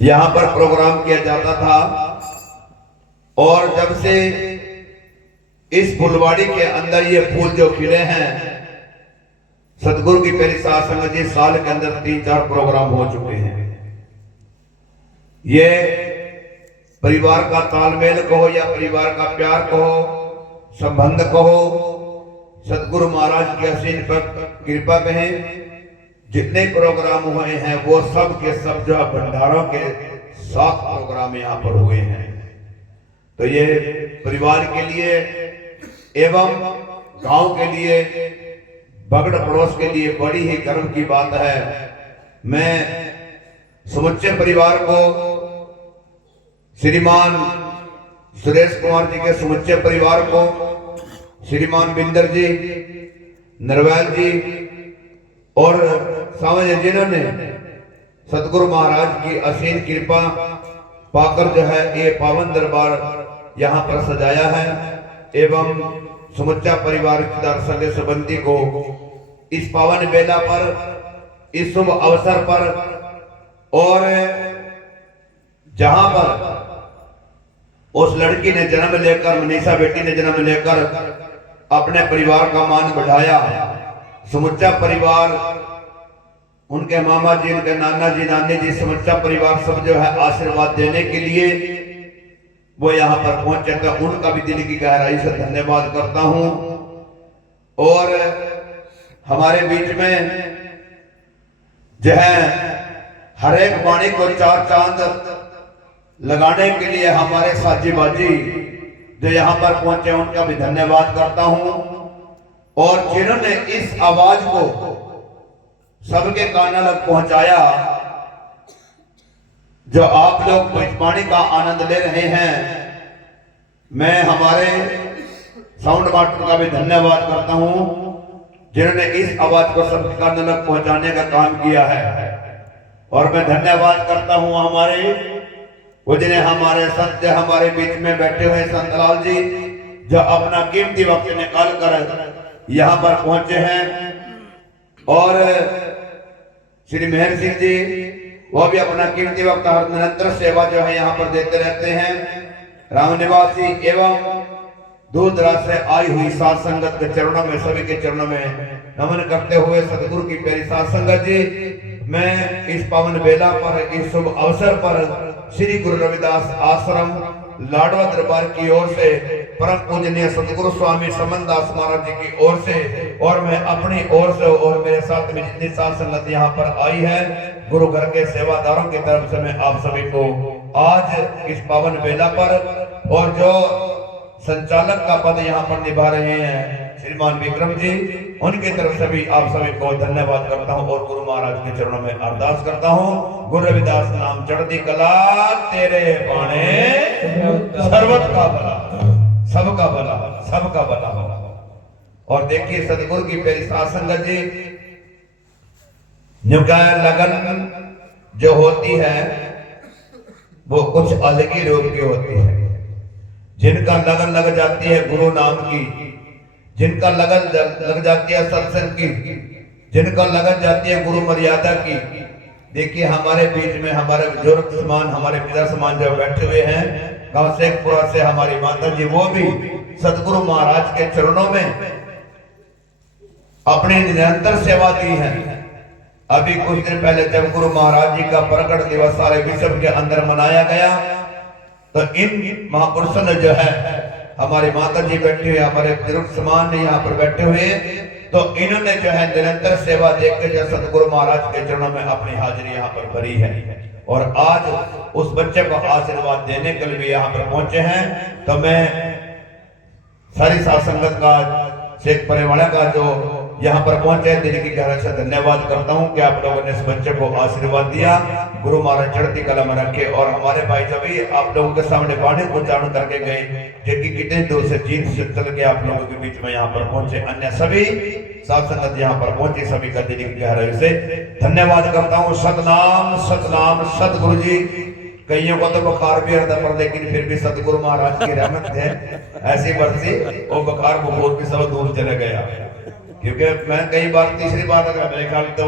यहाँ पर प्रोग्राम किया जाता था। और जब से इस फुलवाड़ी के अंदर ये फूल जो खिले हैं, सतगुरु की प्यारी साध संगत जी, साल के अंदर 3-4 प्रोग्राम हो चुके हैं। ये परिवार का तालमेल कहो या परिवार का प्यार कहो, संबंध कहो, सतगुरु महाराज की असीम कृपा कहें, जितने प्रोग्राम हुए हैं वो सब के सब जो भंडारों के 7 प्रोग्राम यहाँ पर हुए हैं। तो ये परिवार के लिए एवं गांव के लिए, बगड़ पड़ोस के लिए बड़ी ही गर्व की बात है। मैं समुच्चे परिवार को, श्रीमान सुरेश कुमार जी के समुच्चे परिवार को, श्रीमान बिंदर जी, नरवैल जी और सामने जिन्होंने सतगुरु महाराज की असीम कृपा पाकर जो है ये पावन दरबार यहाँ पर सजाया है, एवं समुच्चा परिवार संग संबंधी को इस पावन बेला पर, इस शुभ अवसर पर, और जहां पर उस लड़की ने जन्म लेकर, मनीषा बेटी ने जन्म लेकर अपने परिवार का मान बढ़ाया, समुच्चा परिवार, उनके मामा जी, उनके नाना जी, नानी जी, समुच्चा परिवार सब जो है आशीर्वाद देने के लिए वो यहाँ पर पहुंचे, तो उनका भी दिल की गहराई से धन्यवाद करता हूं। और हमारे बीच में जो है हर एक वाणी को 4 चांद लगाने के लिए हमारे साजी बाजी जो यहाँ पर पहुंचे, उनका भी धन्यवाद करता हूं। और जिन्होंने इस आवाज को सबके कानों तक पहुंचाया, जो आप लोग वाणी का आनंद ले रहे हैं, मैं हमारे साउंड मास्टर का भी धन्यवाद करता हूं, जिन्होंने इस आवाज को सबके कानों तक पहुंचाने का काम किया है। और मैं धन्यवाद करता हूं हमारे वो जिन्हें हमारे संत हमारे बीच में बैठे हुए संतलाल जी, जो अपना कीमती वक्त निकाल कर यहाँ पर पहुंचे हैं। और श्री मेहर सिंह जी, वो भी अपना कीमती वक्त हर निरंतर सेवा जो है यहाँ पर देते रहते हैं। राम निवासी एवं दूर दराज से आई हुई साध संगत के चरणों में, सभी के चरणों में नमन करते हुए सतगुरु की प्यारी साध संगत जी, मैं इस पावन बेला पर, इस शुभ अवसर पर श्री गुरु रविदास आश्रम लाडवा दरबार की ओर से, परम पूजनीय सतगुरु स्वामी समनदास महाराज जी की ओर से, और मैं अपनी ओर से, और मेरे साथ में जितनी साध संगत यहाँ पर आई है, गुरु घर के सेवादारों की तरफ से मैं आप सभी को आज इस पावन बेला पर, और जो संचालक का पद यहाँ पर निभा रहे हैं श्रीमान विक्रम जी, उनकी तरफ से भी आप सभी को धन्यवाद करता हूँ और गुरु महाराज के चरणों में अरदास करता हूँ। गुरु रविदास नाम चढ़ती कला, तेरे बाणे सर्वत का भला, सबका भला, सबका भला। और देखिए सतगुरु की प्यारी साध संगत जी, लगन जो होती है वो कुछ अलग ही रूप की होती है। जिनका लगन लग जाती है गुरु नाम की, जिनका लगन लग जाती है सत्संग की, जिनका लगन जाती है गुरु मर्यादा की। देखिए हमारे बीच में हमारे बुजुर्ग समान, हमारे पिता समान जो बैठे हुए हैं, गांव शेखपुरा से हमारी माता जी, वो भी सतगुरु महाराज के चरणों में अपनी निरंतर सेवा दी है। अभी कुछ दिन पहले जब गुरु महाराज जी का प्रकट दिवस सारे विश्व के अंदर मनाया गया, तो इन महापुरुषों ने जो है, हमारी माता जी बैठे हुए, हमारे बुजुर्ग समान ने यहाँ पर बैठे हुए, तो इन्होंने जो है निरंतर सेवा देख के जो सतगुरु महाराज के चरणों में अपनी हाजिरी यहाँ पर भरी है। और आज उस बच्चे को आशीर्वाद देने के लिए यहाँ पर पहुंचे हैं। तो मैं सारी साध संगत का, शेख परिवार का जो यहाँ पर पहुंचे, दिल की गहराई से धन्यवाद करता हूँ कि आप लोगों ने इस बच्चे को आशीर्वाद दिया, गुरु महाराज चढ़ती कला में रखे। और हमारे भाई जब भी आप लोगों के सामने वाणी उच्चारण करके गए, जिनकी कितने दूर से जीत से चल के आप लोगों के बीच में यहाँ पर पहुंचे, अन्य सभी साध संगत यहाँ पर पहुंची, सभी का दिल की गहराई से धन्यवाद करता हूँ। सतनाम सतनाम सतगुरु जी। कईयों को तो बुखार भी आता पर, लेकिन फिर भी सतगुरु महाराज की रहमत है ऐसी बरसी, वो बुखार बुखार भी सब दूर चले गया। क्योंकि मैं कई बार, तीसरी बार मेरे ख्याल तो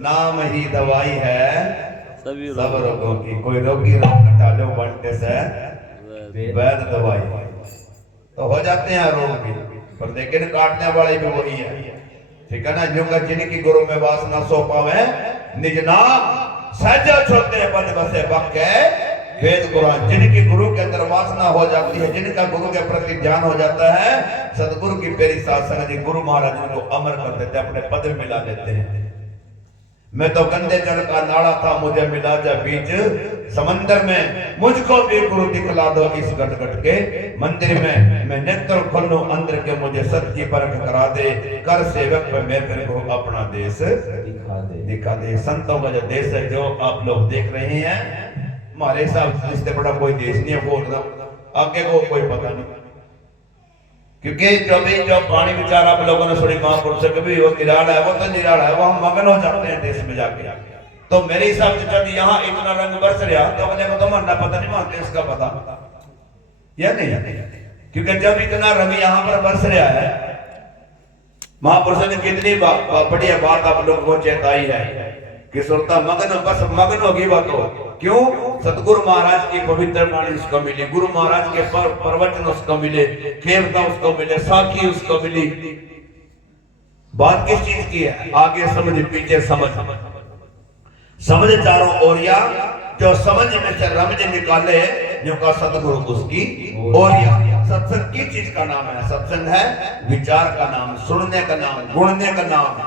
नाम ही दवाई है, सब रोगों की। कोई रोगी रोग डालो बनते से वैद दवाई तो हो जाते हैं रोग भी, पर लेकिन काटने वाले भी वही है। ठीक है ना, जो जिनकी गुरु में वासना सो पावे निज नाम सहज छोटे पद बसे बक्के वेद कुरान। जिनकी गुरु के अंदर वासना हो जाती है, जिनका गुरु के प्रति ध्यान हो जाता है, सदगुरु की प्यारी साथ संगत जी गुरु महाराज जिनको अमर कर देते हैं, अपने पद में मिला देते हैं। मैं तो गंदे जल का नाड़ा था, मुझे मिला जा बीच समंदर में, मुझको भी गुरु दिखला दो इस गट गट के मंदिर में। मैं नेत्र खोलूं अंदर के, मुझे सत्य की परख करा दे, कर सेवक पे मैं फिर को अपना देश दिखा दे। संतों का जो देश है, जो आप लोग देख रहे हैं, हमारे हिसाब से बड़ा कोई देश नहीं है, वो आगे को कोई पता नहीं। क्योंकि जो पानी विचार आप लोगों ने सुनी महापुरुष से, कभी वो निराला है, वो तो निराला है, वो हम मगन हो जाते हैं देश में जाके। तो मेरे हिसाब से जब यहाँ इतना रंग बरस रहा, तो अगले को तो मरना पता नहीं, मानते इसका पता या नहीं। क्योंकि जब इतना रंग यहाँ पर बरस रहा है, महापुरुष ने कितनी बढ़िया बात आप लोगों को चेताई है कि सुरता मगन बस मगन होगी बात हो। क्यों? सतगुरु महाराज की पवित्र वाणी उसको मिली, गुरु महाराज के प्रवचन उसको मिले, खेवता उसको मिले, साखी उसको मिली। बात किस चीज की है? आगे समझ पीछे समझ, समझ चारों ओरिया, जो समझ में से रमज निकाले जो का सतगुरु उसकी ओरिया। सत्संग की चीज का नाम है, सत्संग है विचार का नाम, सुनने का नाम, गुणने का नाम।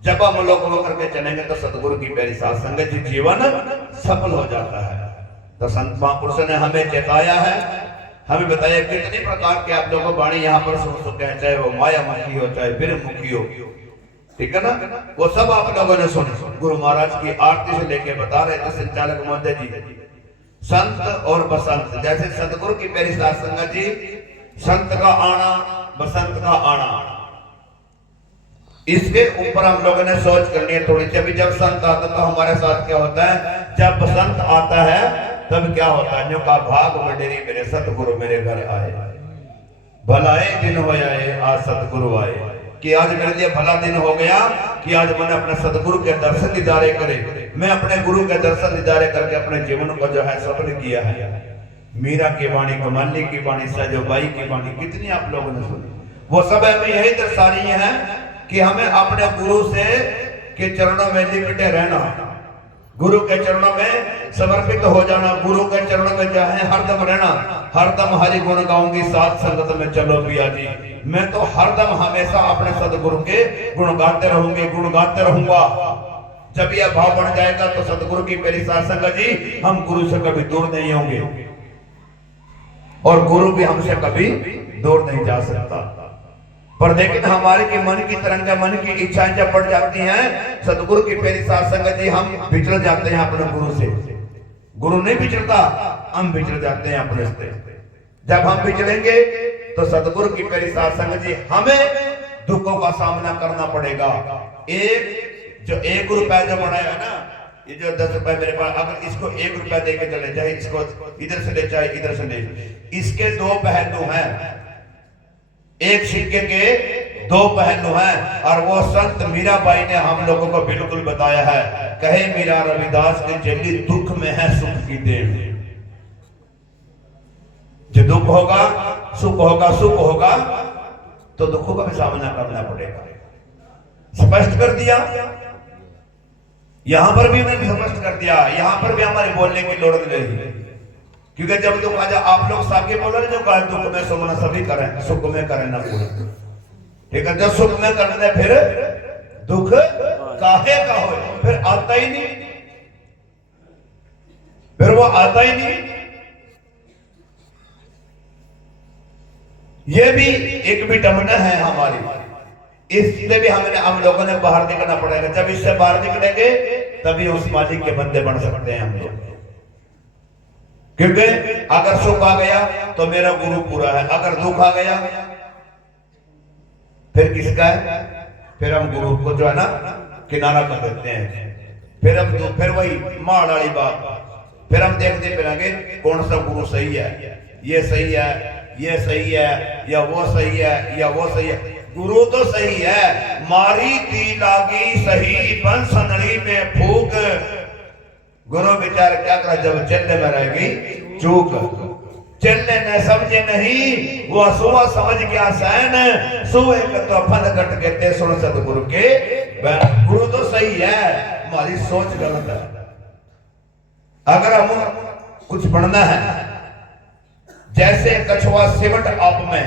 जब हम लोग वो करके चलेंगे तो सतगुरु की प्यारी साथ संगत जी जीवन सफल हो जाता है। तो संत महापुरुषों ने हमें चेताया है, हमें बताया कितने प्रकार के आप लोगों वाणी यहाँ पर सुन सकते हैं, चाहे वो माया मुखी हो, चाहे फिर मुखी हो। ठीक है ना, वो सब आप लोगों ने सुने। गुरु महाराज की आरती से लेके बता रहे थे संचालक महोदय जी, संत और बसंत। जैसे सतगुरु की प्यारी साथ संगत जी, संत का आना बसंत का आना, इसके ऊपर हम लोगों ने सोच करनी है थोड़ी सी। अभी जब संत आता तो हमारे साथ क्या होता है, जब बसंत आता है तब क्या होता है, जो का भाग मंडेरी मेरे सतगुरु मेरे घर आए, भलाए दिन हो जाए आज सतगुरु आए। कि आज मेरे लिए भला दिन हो गया कि आज मैंने अपने सतगुरु के दर्शन दीदारे करे, मैं अपने गुरु के दर्शन दीदारे करके अपने जीवन को जो है सफल किया है। मीरा की वाणी, कमाली की वाणी, सजोबाई की वाणी कितनी आप लोगों ने सुनी। वो सब हमें यही दर्शा रही है कि हमें अपने गुरु से के चरणों में लिपटे रहना, गुरु के चरणों में समर्पित हो जाना, गुरु के चरणों में चाहे हरदम रहना। हरदम हरि गुण गाऊंगी साथ संगत में चलो पिया जी। मैं तो हरदम हमेशा अपने सदगुरु के गुण गाते रहूंगी, गुण गाते रहूंगा। जब यह भाव बढ़ जाएगा तो सदगुरु की प्यारी साथ संगत जी, हम गुरु से कभी दूर नहीं होंगे और गुरु भी हमसे कभी दूर नहीं जा सकता। पर लेकिन हमारे के मन की तरंगा, मन की इच्छाएं जब बढ़ जाती हैं, सतगुरु की प्यारी साथ संगत जी, हम बिछड़ जाते हैं अपने गुरु से। गुरु नहीं बिछड़ता, हम बिछड़ जाते हैं अपने से। जब हम बिछड़ेंगे तो सतगुरु की प्यारी साथ संगत जी, हमें दुखों का सामना करना पड़ेगा। जो 1 रुपया जो बनाया है ना, ये जो 10 रुपए मेरे पास, अगर इसको 1 रुपया दे के चले जाए, इसको इधर से ले जाए इधर से ले, इसके 2 पहलू हैं, एक सिक्के के 2 पहलू हैं। और वो संत मीराबाई ने हम लोगों को बिल्कुल बताया है। कहे मीरा रविदास के चली, दुख में है सुख की देव। जो दुख होगा सुख होगा, सुख होगा तो दुखों का भी सामना करना पड़ेगा। स्पष्ट कर दिया, यहां पर भी मैंने स्पष्ट कर दिया, यहां पर भी हमारे बोलने की लोड़ नहीं रही। क्योंकि जब दुख आ जाए, आप लोग साथ के बोल रहे, जो कहा दुख में सुख न सभी करें, सुख में करें ना कोई। ठीक है, जब सुख में करने फिर दुख काहे का हो, फिर आता ही नहीं, फिर वो आता ही नहीं। ये भी एक विडंबना है हमारी, इससे भी हम लोगों ने बाहर निकलना पड़ेगा। जब इससे बाहर निकलेंगे तभी उस मालिक के बंदे बन सकते हैं हम लोग। क्योंकि अगर सुख आ गया तो मेरा गुरु पूरा है, अगर दुख आ गया फिर किसका है, फिर हम गुरु को जो है ना किनारा कर देते हैं। फिर वही माड़ वाली बात, फिर हम देखते फिरेंगे कौन सा गुरु सही है, ये सही है, ये सही है, या वो सही है, या वो सही है। गुरु तो सही है, मारी ती लागी सही बंसनड़ी में फूक। गुरु विचार क्या करा, जब चलने में रहेगी चूक, चलने न समझे नहीं वो सुबह समझ गया सैन, सुबह का तो फल कट के ते सुन सतगुरु के। गुरु तो सही है, हमारी सोच गलत है। अगर हम कुछ बढ़ना है, जैसे कछुआ सिमट आप में,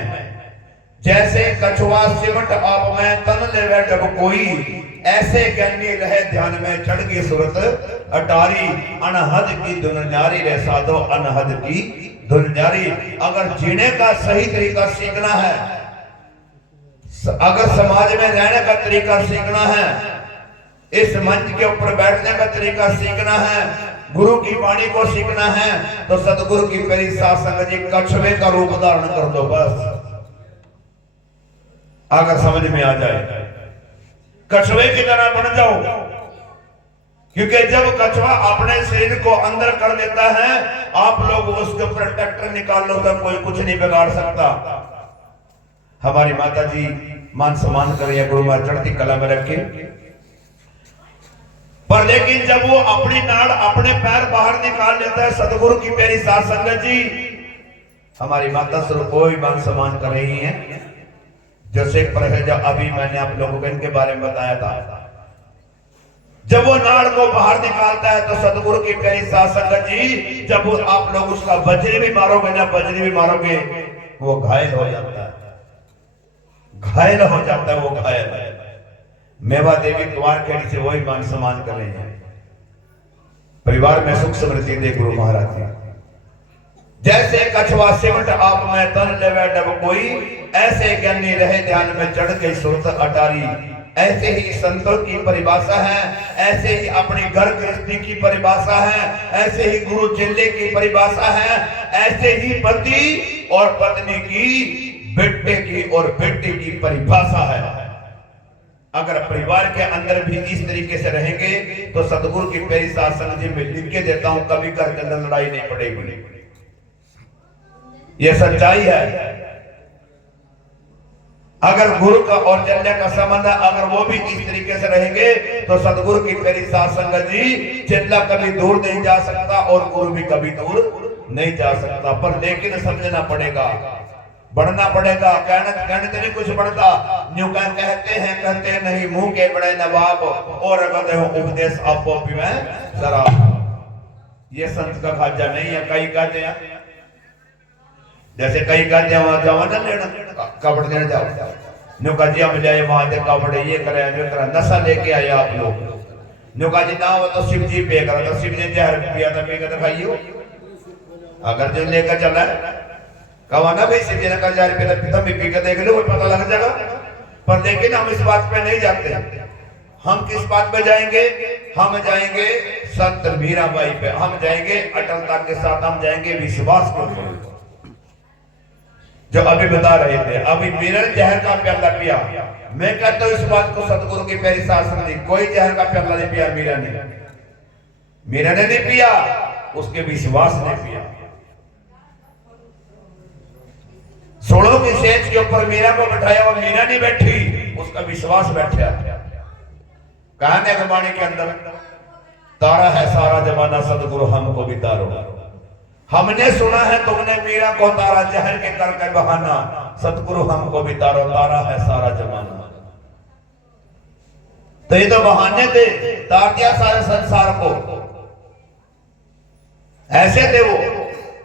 जैसे कछुआ सिमट आप में तन ले बैठब कोई, ऐसे ज्ञानी रहे ध्यान में चढ़ की सूरत अटारी, अनहद की धुन न्यारी रे साधो, अनहद की धुन न्यारी। अगर जीने का सही तरीका सीखना है, अगर समाज में रहने का तरीका सीखना है, इस मंच के ऊपर बैठने का तरीका सीखना है, गुरु की वाणी को सीखना है, तो सतगुरु की मेरी साथ संगत जी कछुए का रूप धारण कर दो बस। अगर समझ में आ जाए कछुए की तरह बन जाओ, क्योंकि जब कछुआ अपने शरीर को अंदर कर देता है, आप लोग उसके ऊपर ट्रैक्टर निकाल लो तो कोई कुछ नहीं बिगाड़ सकता। हमारी माता जी मान सम्मान करिए, गुरु महाराज चढ़ती कला में रखे, पर लेकिन जब वो अपनी नाड़ अपने पैर बाहर निकाल लेता है, सतगुरु की मेरी साथ संगत जी, हमारी माता स्वरूप कोई मान सम्मान कर रही है। जैसे जो अभी मैंने आप लोगों को इनके बारे में बताया था, जब वो नाड़ को बाहर निकालता है तो सतगुरु की मेरी साथ संगत जी, जब वो आप लोग उसका बजरी भी मारोगे ना, बजरी भी मारोगे, वो घायल हो जाता है, घायल हो जाता है, वो घायल है। मेवा देवी द्वार खेड़ी से वही मान सम्मान कर रहे हैं। परिवार में सुख समृद्धि दे गुरु महाराज जी। जैसे कछुआ सिमट आप में तन ले बैठब कोई, ऐसे ज्ञानी रहे ध्यान में चढ़ के सुरत अटारी। ऐसे ही संतों की परिभाषा है, ऐसे ही अपनी घर गृहस्थी की परिभाषा है, ऐसे ही गुरु चेले की परिभाषा है, ऐसे ही पति और पत्नी की, बेटे की और बेटी की परिभाषा है। अगर परिवार के अंदर भी इस तरीके से रहेंगे तो सतगुरु की मेरी साथ संगत जी में लिख के देता हूं, कभी घर के अंदर लड़ाई नहीं पड़ेगी। यह सच्चाई है। अगर गुरु का और चलने का संबंध है, अगर वो भी इस तरीके से रहेंगे तो सतगुरु की मेरी साथ संगत जी, चेला कभी दूर नहीं जा सकता और गुरु भी कभी दूर नहीं जा सकता। पर लेकिन समझना पड़ेगा, बढ़ना पड़ेगा। कहने तो नहीं कुछ बढ़ता, न्यू कहते हैं नहीं, मुंह के बड़े नवाब और उपदेश आपो भी मैं शराब। ये संत का खाजा नहीं है। कई कहते हैं, जैसे कई कहते हैं वहां जाओ ना लेना कपड़ देने जाओ, न्यू का जी हम जाए वहां से कपड़े ये करे, नशा लेके आए आप लोग। न्यू का जी ना वो तो शिव जी पे करा, तो शिव जी जहर पिया था, पी के खाइयो। अगर जो लेकर चला कहा ना भाई शिव जी ने कर पिता भी पी के देख लो, पता लग जाएगा। पर लेकिन हम इस बात पे नहीं जाते। हम किस बात पे जाएंगे? हम जाएंगे संत मीराबाई पे, हम जाएंगे अटलता के साथ, हम जाएंगे विश्वास को। जो अभी बता रहे थे, अभी मीरा ने जहर का प्याला पिया। मैं कहता हूं इस बात को सतगुरु की मेरी साथ समझी, कोई जहर का प्याला नहीं पिया मीरा ने। मीरा ने नहीं पिया, उसके विश्वास ने पिया। सोलह की सेज के ऊपर मीरा को बैठाया, वो मीरा नहीं बैठी, उसका विश्वास बैठा। कहने के वाणी के अंदर तारा है सारा जमाना, सतगुरु हमको भी तारो। हमने सुना है तुमने मीरा को तारा, जहर के करके बहाना, सतगुरु हमको भी तारो, तारा है सारा जमाना। तो ये तो बहाने थे, तार दिया सारे संसार को, ऐसे थे वो।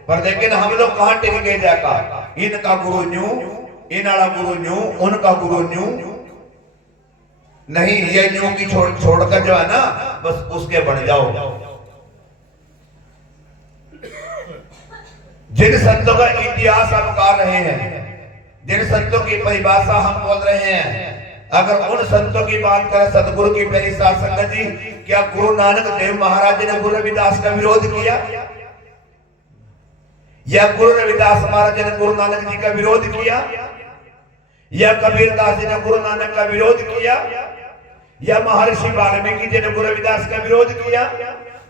पर लेकिन हम लोग कहां टिक गए जाकर, इनका गुरु न्यू, इन वाला गुरु न्यू, उनका गुरु न्यू नहीं, ये न्यू की छोड़कर जो है ना, बस उसके बन जाओ। जिन संतों का इतिहास हम गा रहे हैं, जिन संतों की परिभाषा हम बोल रहे हैं, अगर उन संतों की बात करें सतगुरु की मेरी साथ संगत जी, क्या गुरु नानक देव महाराज ने गुरु रविदास का विरोध किया? या गुरु रविदास महाराज ने गुरु नानक जी का विरोध किया? या कबीरदास जी ने गुरु नानक का विरोध किया? या महर्षि वाल्मीकि जी ने गुरु रविदास का विरोध किया?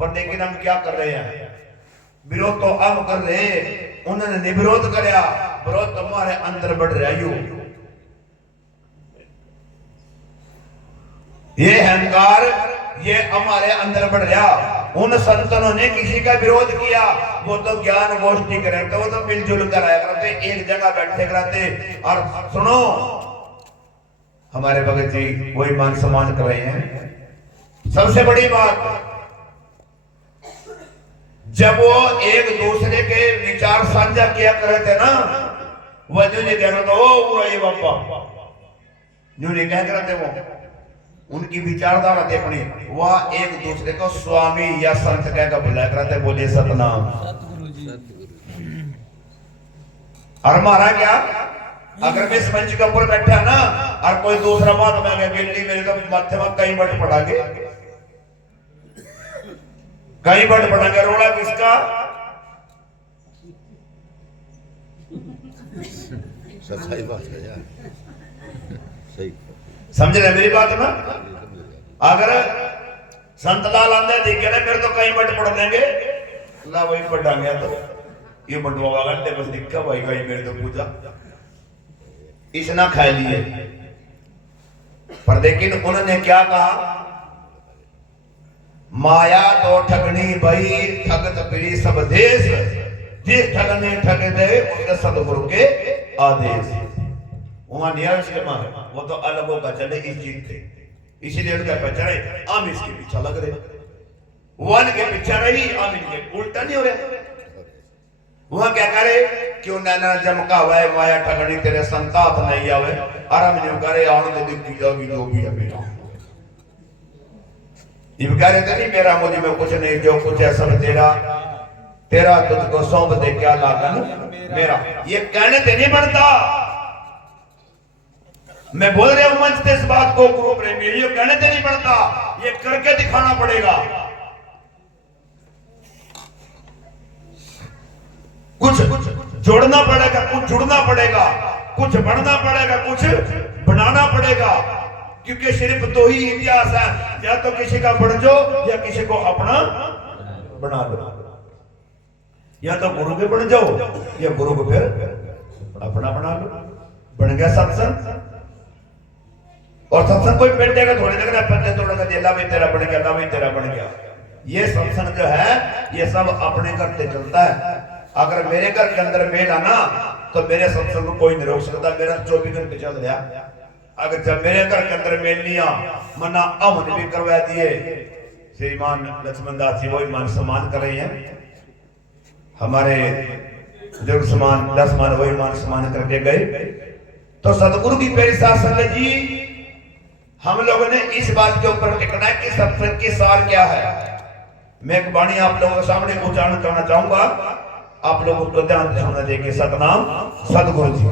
पर लेकिन हम क्या कर रहे हैं? विरोध तो हम कर रहे, उन्होंने निविरोध करया, विरोध तुम्हारे अंदर बढ़ रहा यू। ये अहंकार ये हमारे अंदर बढ़ रहा। उन संतों ने किसी का विरोध किया, वो तो ज्ञान गोष्ठी करे, तो वो तो मिलजुल कर आया करते, एक जगह बैठे कराते। और सुनो, हमारे भगत जी वही मान सम्मान कर रहे हैं। सबसे बड़ी बात, जब वो एक दूसरे के विचार साझा किया करे थे ना, वह जो कह रहे थे, ओ ये बाबा जो नहीं कह रहे थे, वो उनकी विचारधारा थी अपनी, वह एक दूसरे को स्वामी या संत कहकर बुलाया करते, बोले सतनाम। और हमारा क्या, अगर मैं इस मंच के ऊपर बैठा ना और कोई दूसरा बात में आ गया गिल्ली, मेरे तो माथे में कई बट पड़ागे, कई बट पड़ागे। रोड़ा किसका? सही बात है यार, सही समझ रहे मेरी बात ना? अगर संतलाल आंदे दिखे ना, मेरे तो कई बट पड़ देंगे, ला वही पढ़ा गया तो ये बटवा घंटे बस दिखा भाई भाई मेरे तो पूजा इसना खा लिए। पर लेकिन उन्होंने क्या कहा, माया तो ठगनी भई, ठगत फिरी सब देश, जिस ठगने ठगे दे उसके सदगुरु के आदेश। वहां नियाज के मारे वो तो अलग होगा चले इस चीज थे, इसीलिए उनका पहचाने हम इसके पीछे लग रहे, वन के पीछे रही, हम इनके उल्टा नहीं हो रहे। वहां क्या करे, क्यों नैना जमका हुआ है, माया ठगनी तेरे संतात नहीं आवे, आराम नहीं करे, आनंद दिखी जागी जो भी है मेरा। ये कह रहे थे नहीं, मेरा मुझ में कुछ नहीं, जो कुछ है सब तेरा, तेरा तुझको सौंप दे क्या लागन मेरा। ये कहने से नहीं बनता, मैं बोल रहा हूं मंच से इस बात को, गुरु प्रेमी, ये कहने से नहीं बनता, ये करके दिखाना पड़ेगा। कुछ जोड़ना पड़ेगा, कुछ जुड़ना पड़ेगा, कुछ बढ़ना पड़ेगा, कुछ बनाना पड़ेगा, क्योंकि सिर्फ दो ही इतिहास है, या तो किसी का बढ़ जाओ या किसी को अपना बना लो, या तो गुरु के बन जाओ या गुरु को फिर अपना बना लो। बन गया सत्संग, और सत्संग कोई पेटे का थोड़ी लग रहा है, पत्ते तोड़ कर दिया भाई तेरा बन गया, ला भाई तेरा बन गया। ये सत्संग जो है ये सब अपने घर से चलता है। अगर मेरे घर के अंदर मेल आना तो मेरे सत्संग को कोई नहीं रोक सकता, मेरा 24 घंटे चल रहा। अगर जब मेरे घर के अंदर मेल नहीं आ, मना अमन भी करवा दिए, श्रीमान लक्ष्मण दास जी वही मान सम्मान कर रहे हैं, हमारे जो समान 10 मान वही मान सम्मान करके गए। तो सदगुरु की प्यारी साथ संगत जी, हम लोगों ने इस बात के ऊपर टिकना है कि सत्संग की सार क्या है। मैं एक वाणी आप लोगों के सामने उच्चारण करना चाहूंगा, आप लोग उसको ध्यान से सुनना। देखिए, सतनाम सदगुरु जी।